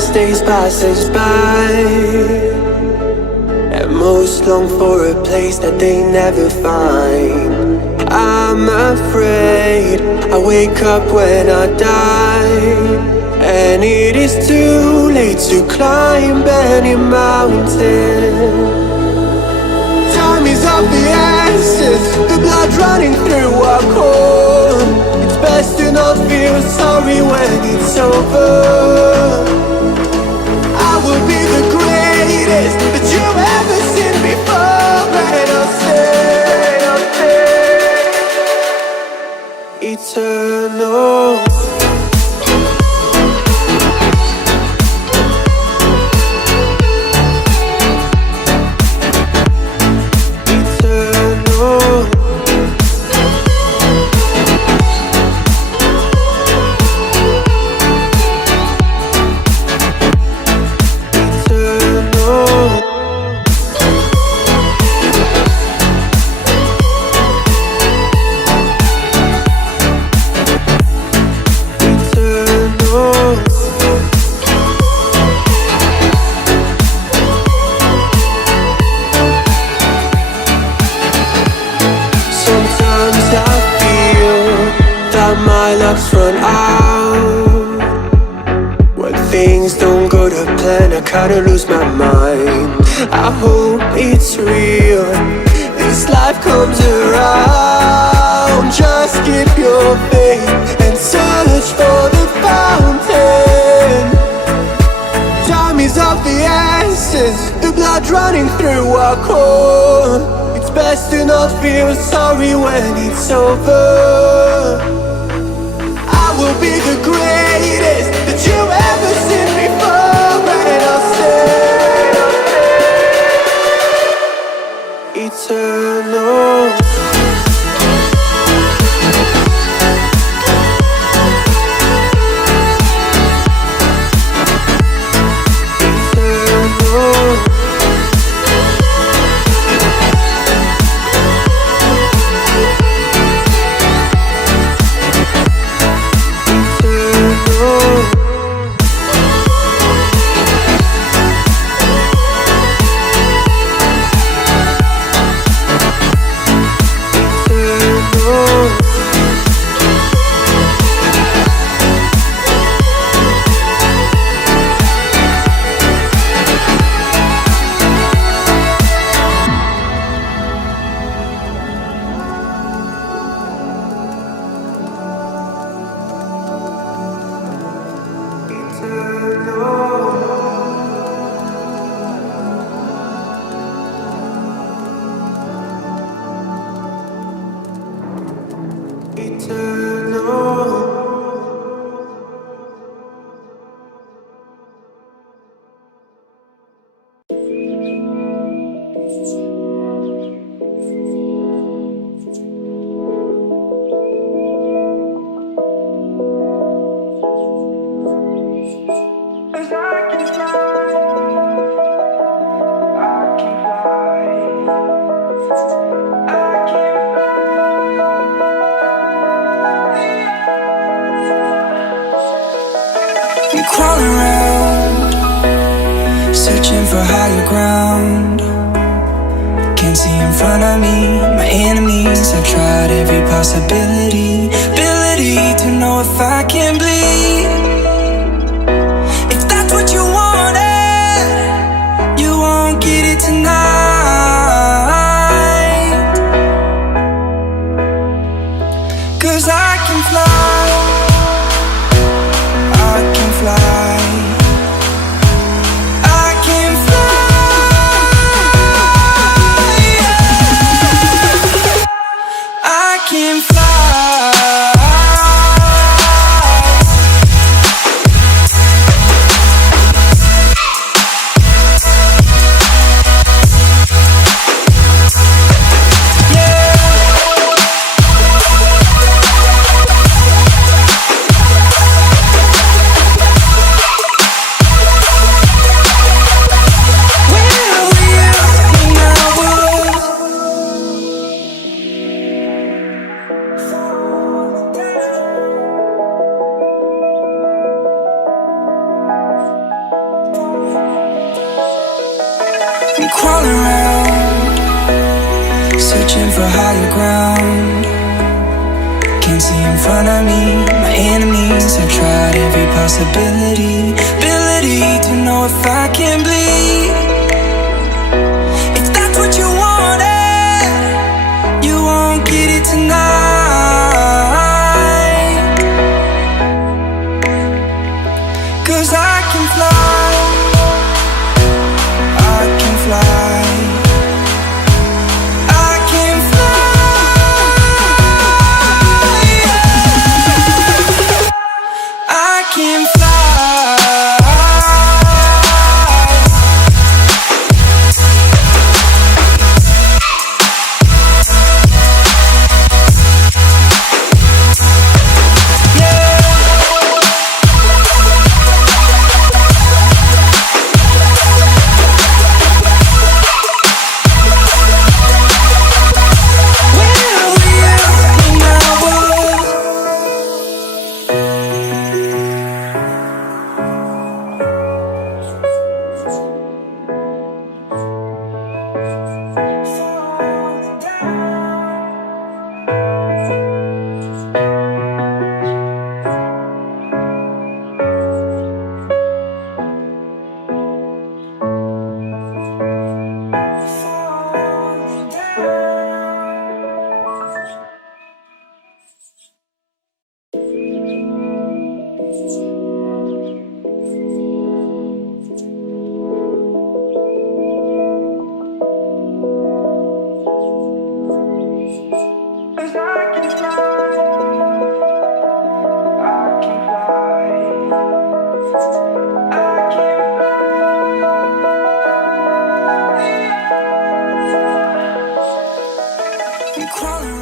as days passes by, and most long for a place that they never find. I'm afraid I wake up when I die, and it is too late to climb any mountain. Time is of the essence, the blood running through our core. It's best to not feel sorry when it's over. I will be the greatest that you've ever seen before, and I'll stay eternal. My luck's run out. When things don't go to plan, I kinda lose my mind. I hope it's real, this life comes around. Just keep your faith and search for the fountain. Time is of the essence, the blood running through our core. It's best to not feel sorry when it's over. I will be the greatest that you've ever seen before, and I'll stay eternal. Crawling around, searching for higher ground. Can't see in front of me, my enemies. I've tried every possibility, ability to know if I can bleed. If that's what you wanted, you won't get it tonight. 'Cause I can fly, I can fly, I can fly, yeah. I can fly. searching for higher ground. Can't see in front of me, my enemies. I've tried every possibility, ability to know if I can bleed. If that's what you wanted, you won't get it tonight. 'Cause I can fly, I can fly. Can fly. Crawling